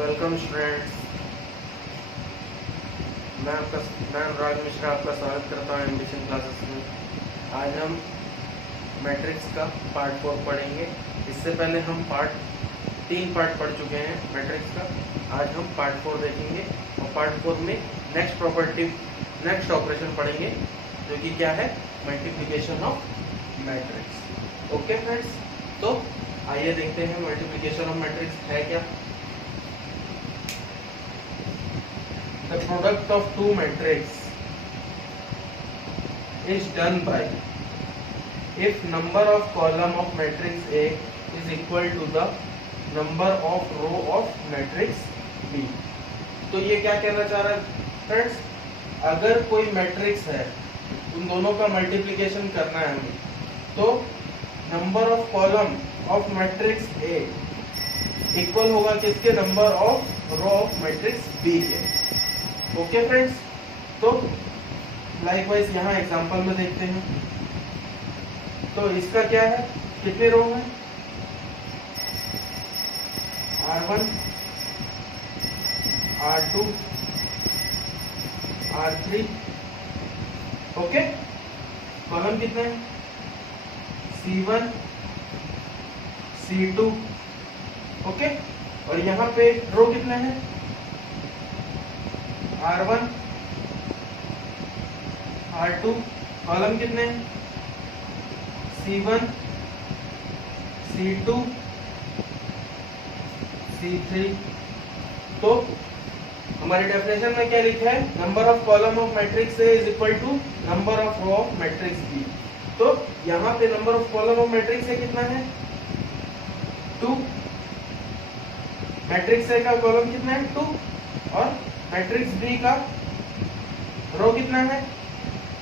Welcome students. मैं अनुराग मिश्रा आपका स्वागत करता हूँ एम्बिशन क्लासेस में। आज हम मैट्रिक्स का पार्ट 4 पढ़ेंगे। इससे पहले हम तीन पार्ट पढ़ चुके हैं मैट्रिक्स का। आज हम पार्ट 4 देखेंगे और पार्ट 4 में नेक्स्ट ऑपरेशन पढ़ेंगे, जो कि क्या है, multiplication of matrix. Okay friends, तो आइए देखते हैं मल्टीप्लिकेशन ऑफ मैट्रिक्स है क्या। The product of two matrices is done by if number of column of matrix A is equal to the number of row of matrix B। तो ये क्या कहना चाह रहा है फ्रेंड्स, अगर कोई मैट्रिक्स है, उन दोनों का मल्टीप्लिकेशन करना है हमें, तो number of column of matrix A equal होगा किसके, number of row of matrix B के। ओके फ्रेंड्स, तो लाइकवाइज यहाँ एग्जांपल में देखते हैं। तो इसका क्या है, कितने रो है, R1 R2 R3। Okay, column कितने हैं, C1 C2। ओके, और यहाँ पे रो कितने हैं, R1 R2। कॉलम कितने हैं, C1 C2 C3। तो हमारे डेफिनेशन में क्या लिखा है, number of column of matrix A is equal to number of row of matrix B। तो यहाँ पे number of column of matrix A कितना है, 2। मैट्रिक्स A का कॉलम कितना है, 2, और मैट्रिक्स B का रो कितना है,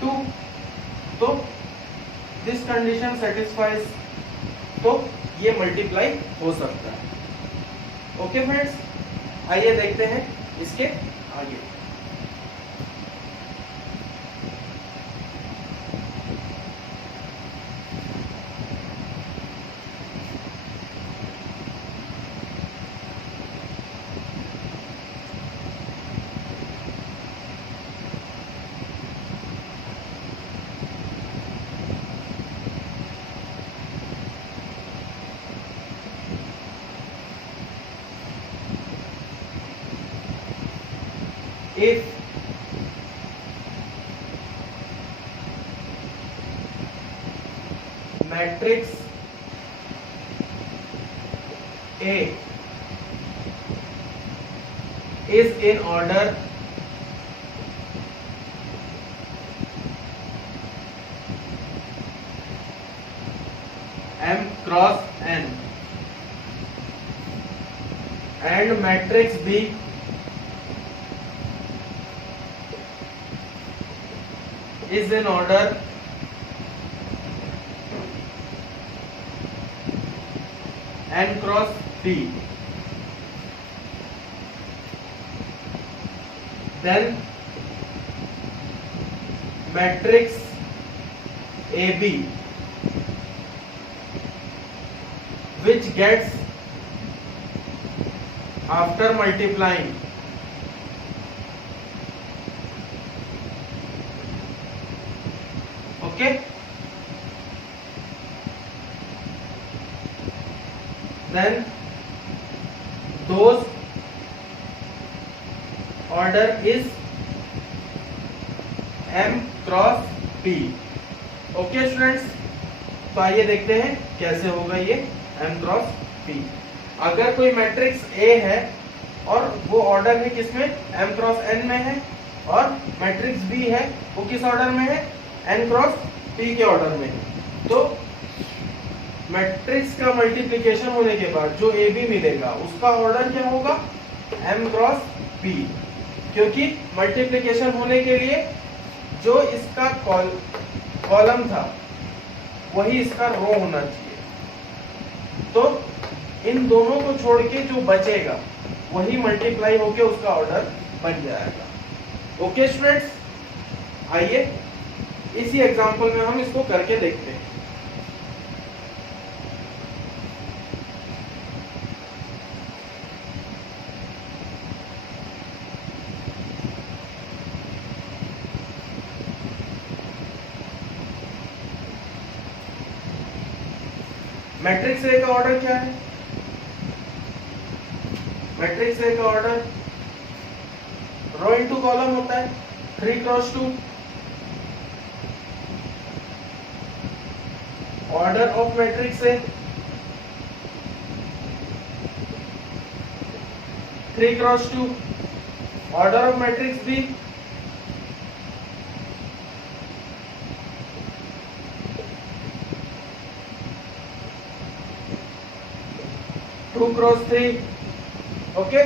2। तो दिस कंडीशन सेटिस्फाइज, तो ये मल्टीप्लाई हो सकता है। ओके फ्रेंड्स, आइए देखते हैं इसके आगे। If matrix A is in order M cross N and matrix B is in order N cross P, then matrix AB, which gets after multiplying okay, then those order is M cross P। Okay students, तो आइए देखते हैं कैसे होगा ये M cross P। अगर कोई matrix A है और वो ऑर्डर है किसमें, M क्रॉस N में है, और मैट्रिक्स B है वो किस ऑर्डर में है, N क्रॉस P के ऑर्डर में है, तो मैट्रिक्स का मल्टीप्लिकेशन होने के बाद जो ए बी मिलेगा उसका ऑर्डर क्या होगा, M क्रॉस P, क्योंकि मल्टीप्लिकेशन होने के लिए जो इसका कॉलम था वही इसका रो होना चाहिए। तो इन दोनों को छोड़ के जो बचेगा वही मल्टीप्लाई होके उसका ऑर्डर बन जाएगा। ओके स्टूडेंट्स, आइए इसी एग्जांपल में हम इसको करके देखते हैं। मैट्रिक्स ए का ऑर्डर क्या है? मैट्रिक्स ए का ऑर्डर रो इनटू कॉलम होता है, 3 cross 2। Order of matrix A 3 cross 2। Order of matrix B 2 cross 3। Okay,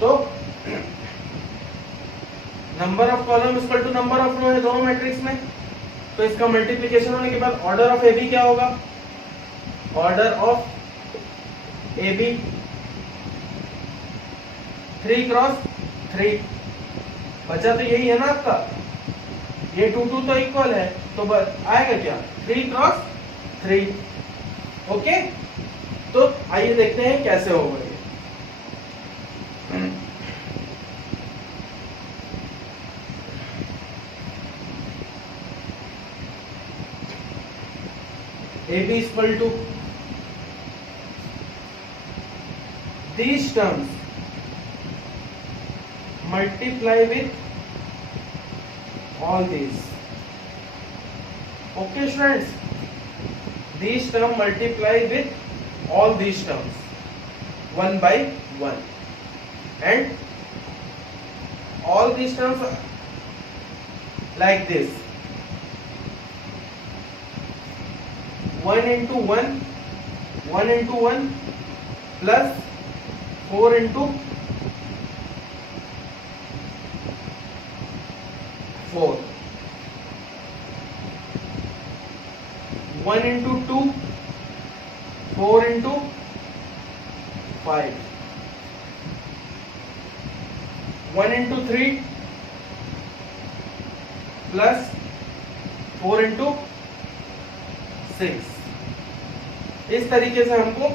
तो number of column equal to number of row है दोनों मैट्रिक्स में, तो इसका मल्टीप्लिकेशन होने के बाद ऑर्डर ऑफ ए बी क्या होगा? Order of A B 3 cross 3। बचा तो यही है ना आपका, ये 2 2 तो इक्वल है, तो आएगा क्या? 3 क्रॉस 3। ओके, तो आइए देखते हैं कैसे होगा ये। AB is equal to these terms multiply with all these. Okay students, these terms multiply with all these terms one by one, and all these terms are like this: 1 into 1, 1 into 1 plus 4 into 4, 1 into 2, 4 into 5, 1 into 3 plus 4 into 6। इस तरीके से हमको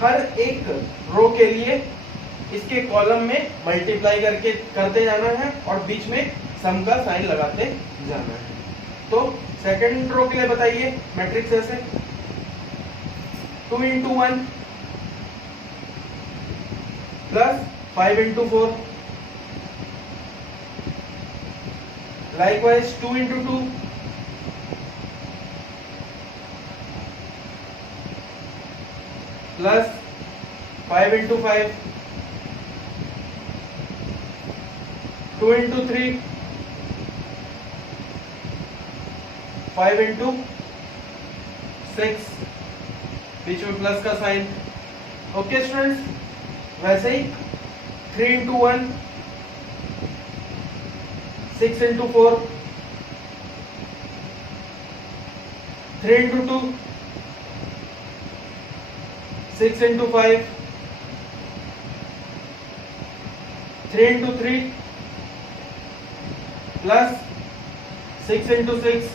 हर एक रो के लिए इसके column में multiply करते जाना है और बीच में सम का साइन लगाते जाना है। तो सेकंड रो के लिए बताइए मैट्रिक्स ऐसे: 2 into 1 plus 5 into 4, likewise 2 into 2 plus 5 into 5, 2 into 3, 5 into 6, बीच में प्लस का साइन। ओके स्टूडेंट्स, वैसे ही 3 into 1, 6 into 4, 3 into 2, 6 into 5, 3 into 3 plus 6 into 6.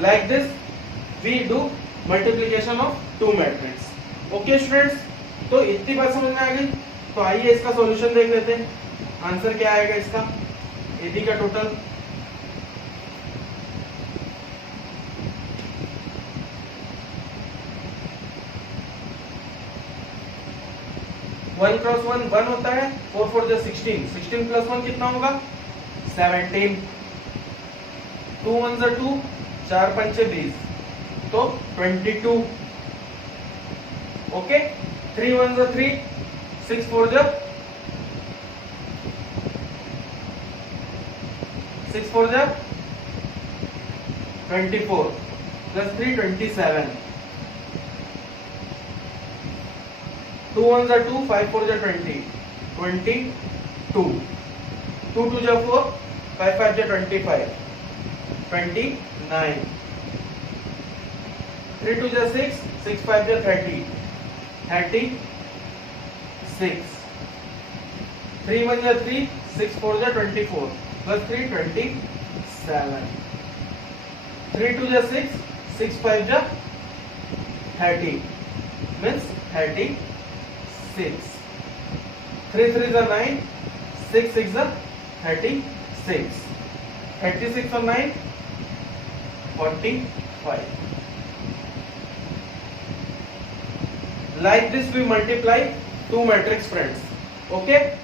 Like this we do multiplication of two matrices. Okay students, तो इतनी बात समझ में आ गई। तो आइए इसका सॉल्यूशन देख लेते हैं। आंसर क्या आएगा इसका? एबी का टोटल 1 क्रॉस 1 1 होता है, 4 4 जो 16, 16 प्लस 1 कितना होगा? 17, 2 1 जो 2, 4 5 20, तो 22। ओके, 3 1 जो 3, 6 4 जो 6 4 जो 24 प्लस 3 27, 2 1 जो 2, 5 4 जो 20, 22, 2 2 जो 4, 5 5 जो 25, 29, 3 2 जो 6, 6 5 जो 30, 36, 3 1 जो 3, 6 4 जो 24 प्लस 3 27, 3 2 जो 6, 6 5 जो 30 means 36, 3 3 जो 9, 6 6 जो 36, 36 और 9 45। Like this we multiply two matrix, friends. Okay,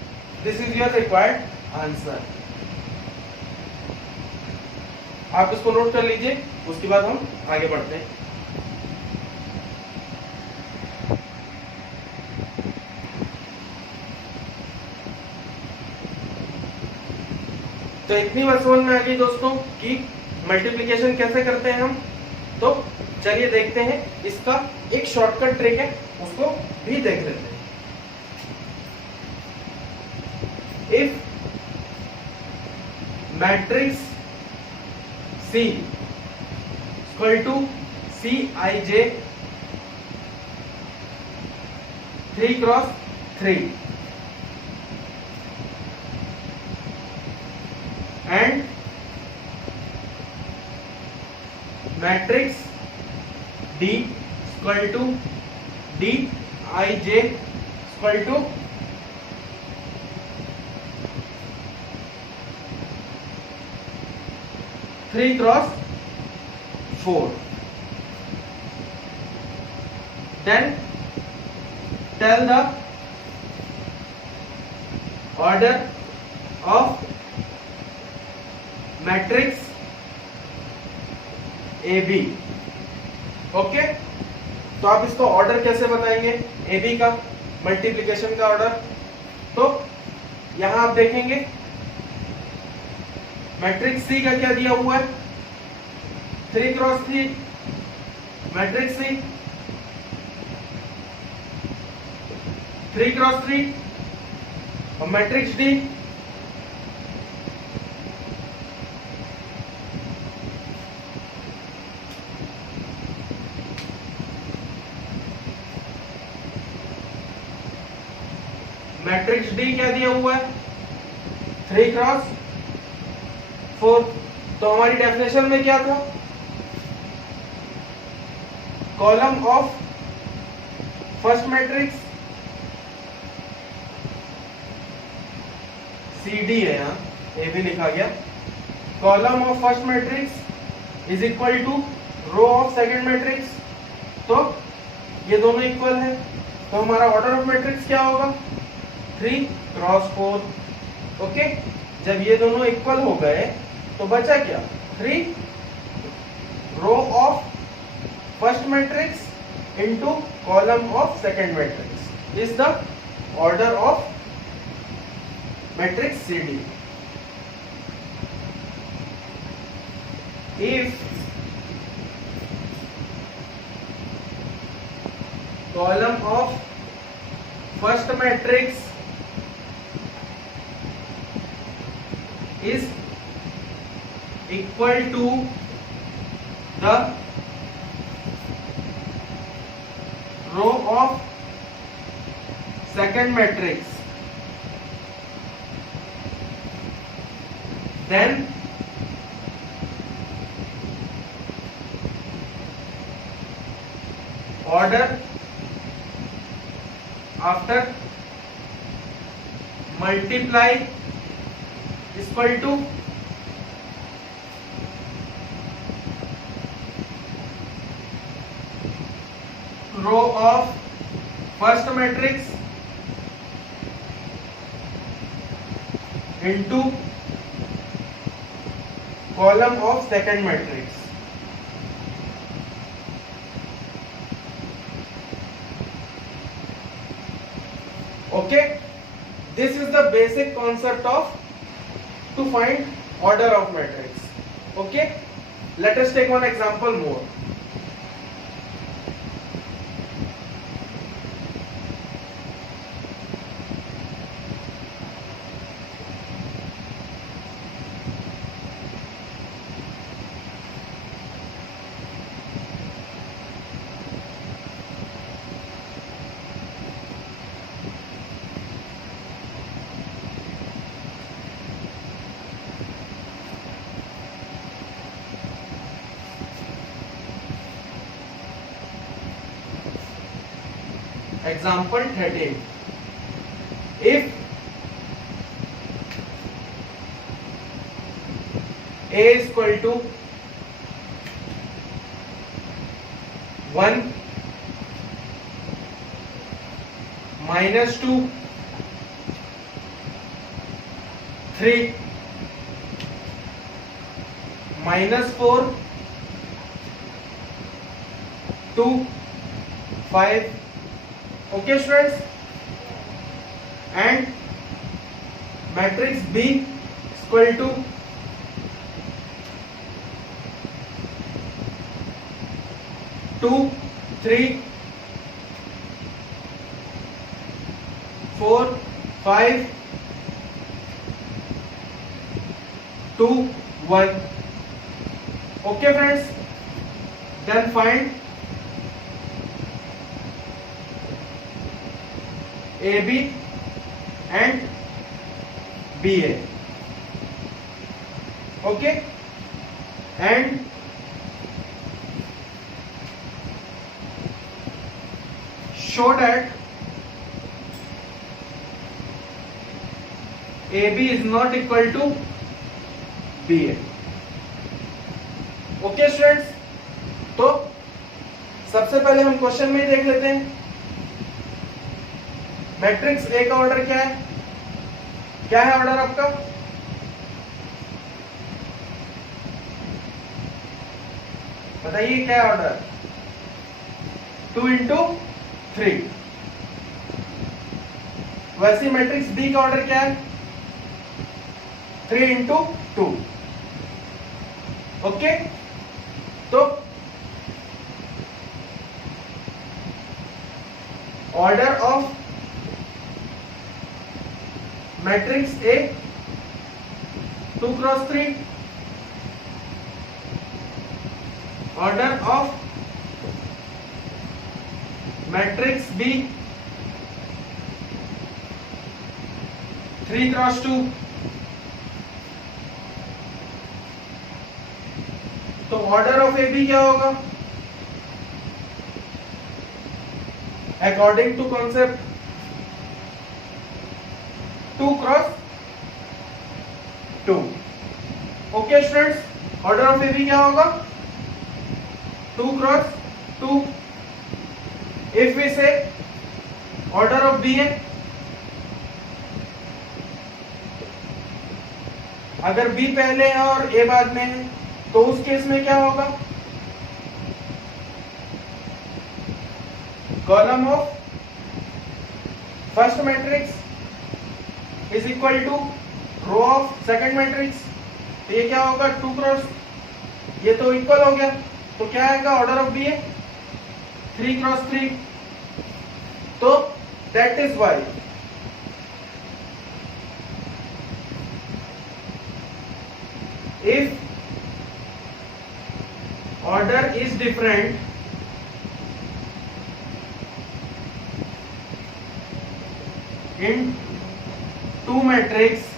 this is your required answer. आप इसको नोट कर लीजिए, उसके बाद हम आगे बढ़ते हैं. तो इतनी बात समझ में आ गई दोस्तों कि मल्टीप्लिकेशन कैसे करते हैं हम. तो चलिए देखते हैं, इसका एक शॉर्टकट ट्रिक है, उसको भी देख लेते हैं. If matrix C equal to Cij 3 cross 3 and matrix D equal to Dij equal to three cross 4. Then tell the order of matrix AB. Okay, तो आप इसको ऑर्डर कैसे बताएंगे AB का, मल्टीप्लिकेशन का ऑर्डर. तो यहां आप देखेंगे मैट्रिक्स सी का क्या दिया हुआ है, 3 क्रॉस 3 मैट्रिक्स सी, 3 क्रॉस 3 और मैट्रिक्स डी. मैट्रिक्स डी क्या दिया हुआ है, 3 क्रॉस 4. तो हमारी डेफिनेशन में क्या था, column of first matrix CD है, यहाँ ए भी लिखा गया. Column of first matrix is equal to row of second matrix. तो ये दोनों इक्वल है, तो हमारा ऑर्डर ऑफ मैट्रिक्स क्या होगा, 3 क्रॉस 4. ओके, जब ये दोनों इक्वल हो गए तो बचा क्या, 3 row of first matrix into column of second matrix is the order of matrix CD. If column of first matrix is equal to the row of second matrix, then order after multiply equal to row of first matrix into column of second matrix. Okay, this is the basic concept of to find order of matrix. Okay, let us take one example more. Example 13. If A is equal to 1, -2 3 -4 2 5. Okay students, and matrix B is equal to 2 3 4 5 2 1. Okay friends, then find AB and BA. Okay, and show that AB is not equal to BA. Okay students, तो सबसे पहले हम question में ही देख लेते हैं matrix A का order क्या है। क्या है ऑर्डर आपका? बताइए क्या है ऑर्डर? 2 into 3। वैसे मैट्रिक्स बी का ऑर्डर क्या है? 3 into 2। ओके, तो order of matrix A 2 cross 3, order of matrix B 3 cross 2। तो ऑर्डर ऑफ ए बी क्या होगा? According to concept 2 cross 2। Okay students, order of A B क्या होगा? 2 cross 2। If we say order of B A, अगर B पहले है और ए बाद में है तो उस केस में क्या होगा? Column of first matrix is equal to row of second matrix. तो ये क्या होगा? 2 क्रॉस, ये तो इक्वल हो गया, तो क्या आएगा? ऑर्डर ऑफ बी है 3 क्रॉस 3। तो that is why if order is different in two matrix,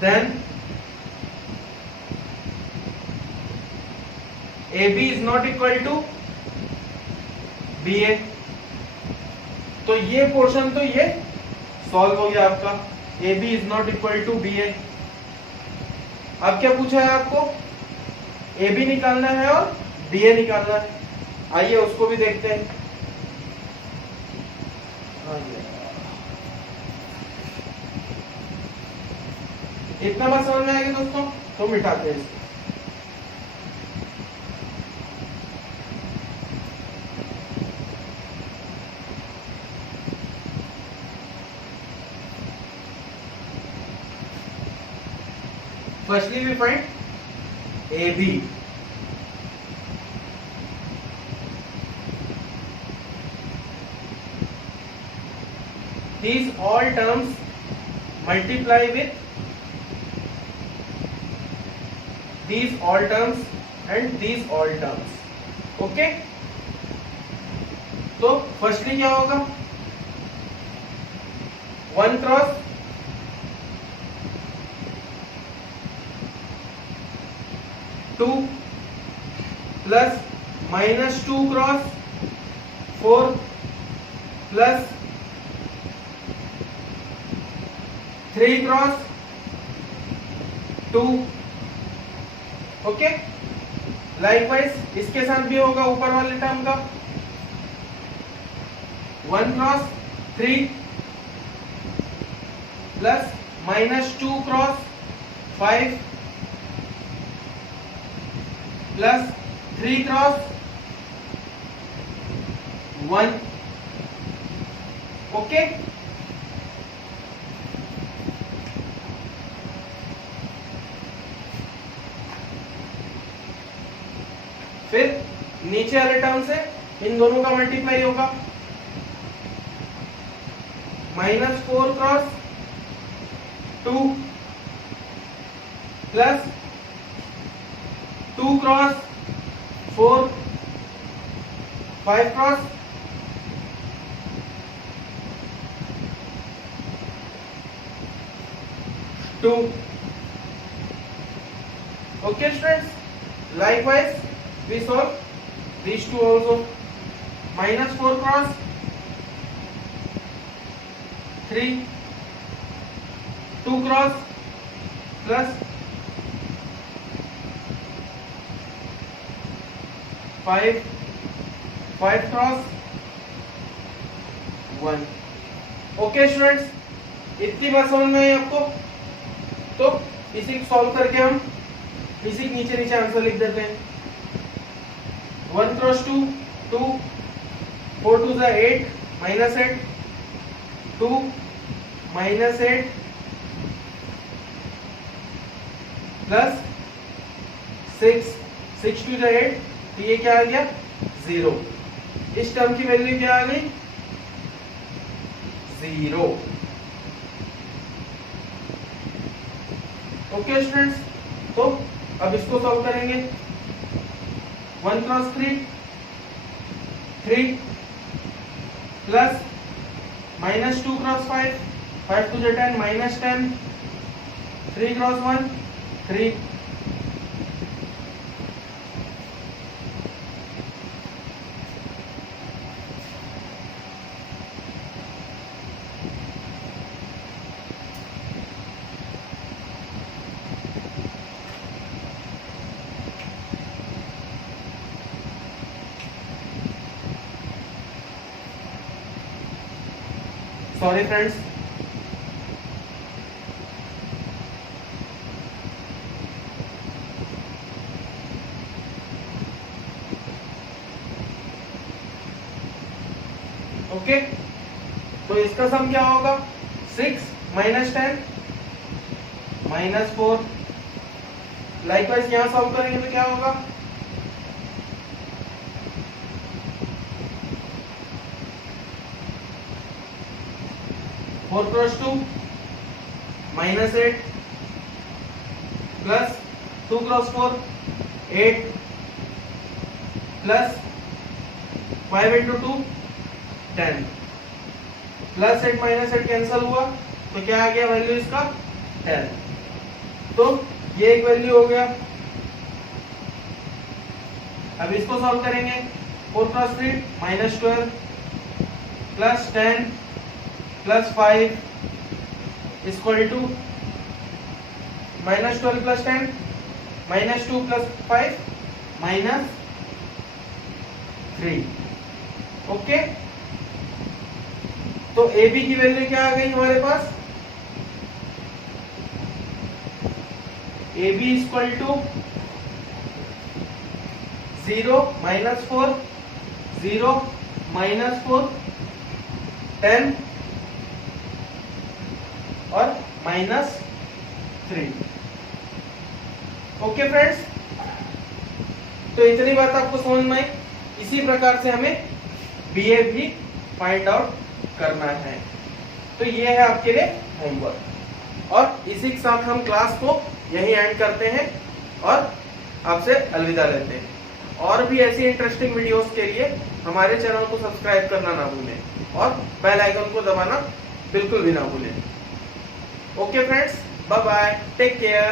then AB is not equal to BA। तो ये पोर्शन तो ये सॉल्व हो गया आपका, AB is not equal to BA। अब क्या पूछा है आपको? AB निकालना है और BA निकालना है। आइए उसको भी देखते हैं। इतना बात समझ में आएगी दोस्तों, तो मिटाते हैं इसको। Firstly, we find AB. These all terms multiply with these all terms and these all terms. Okay? तो firstly क्या होगा? 1 cross 2 plus -2 cross 4 plus 3 cross 2। Okay, likewise इसके साथ भी होगा ऊपर वाले टर्म का 1 cross 3 plus -2 cross 5 plus 3 cross 1। Okay, फिर नीचे वाले टर्म से इन दोनों का मल्टीप्लाई होगा, -4 cross 2 plus 2 cross 4 5 cross 2। Okay students, likewise we solve these two also, -4 cross 3 2 cross plus 5 cross 1। Okay students, इतनी बात समझ में आई आपको? तो इसी को सॉल्व करके हम इसी के नीचे नीचे आंसर लिख देते हैं। 1 क्रॉस 2 2, 4 2 जा 8 -8 2 -8 प्लस 6 6 2 जा 8, तो ये क्या आ गया 0। इस टर्म की वैल्यू क्या आ गई 0। ओके स्टूडेंट्स, तो अब इसको सॉल्व करेंगे। 1 क्रॉस 3 3 प्लस -2 क्रॉस 5 5 2 जा 10 -10 3 क्रॉस 1 3। सॉरी फ्रेंड्स, ओके, तो इसका सम क्या होगा 6 -10 -4। लाइकवाइज यहां सॉल्व करेंगे तो क्या होगा 4 cross 2 -8 plus 2 cross 4 8 plus 5 × 2 10 plus 8 -8 cancel हुआ, तो क्या आ गया वैल्यू इसका 10। तो ये एक वैल्यू हो गया। अब इसको सॉल्व करेंगे। 4 cross 3 -12 plus 10 plus 5 equal to -12 plus 10 -2 plus 5 -3। Okay, तो ए बी की वैल्यू क्या आ गई हमारे पास ए बी इक्वल टू 0 -4 0 -4 10 और -3। ओके फ्रेंड्स, तो इतनी बात आपको समझ में आई। इसी प्रकार से हमें बीए भी फाइंड आउट करना है। तो ये है आपके लिए होमवर्क, और इसी के साथ हम क्लास को यहीं एंड करते हैं और आपसे अलविदा लेते हैं। और भी ऐसी इंटरेस्टिंग वीडियोस के लिए हमारे चैनल को सब्सक्राइब करना ना भूलें और बेल आइकन को दबाना बिल्कुल भी ना भूलें। Okay friends, bye bye, take care.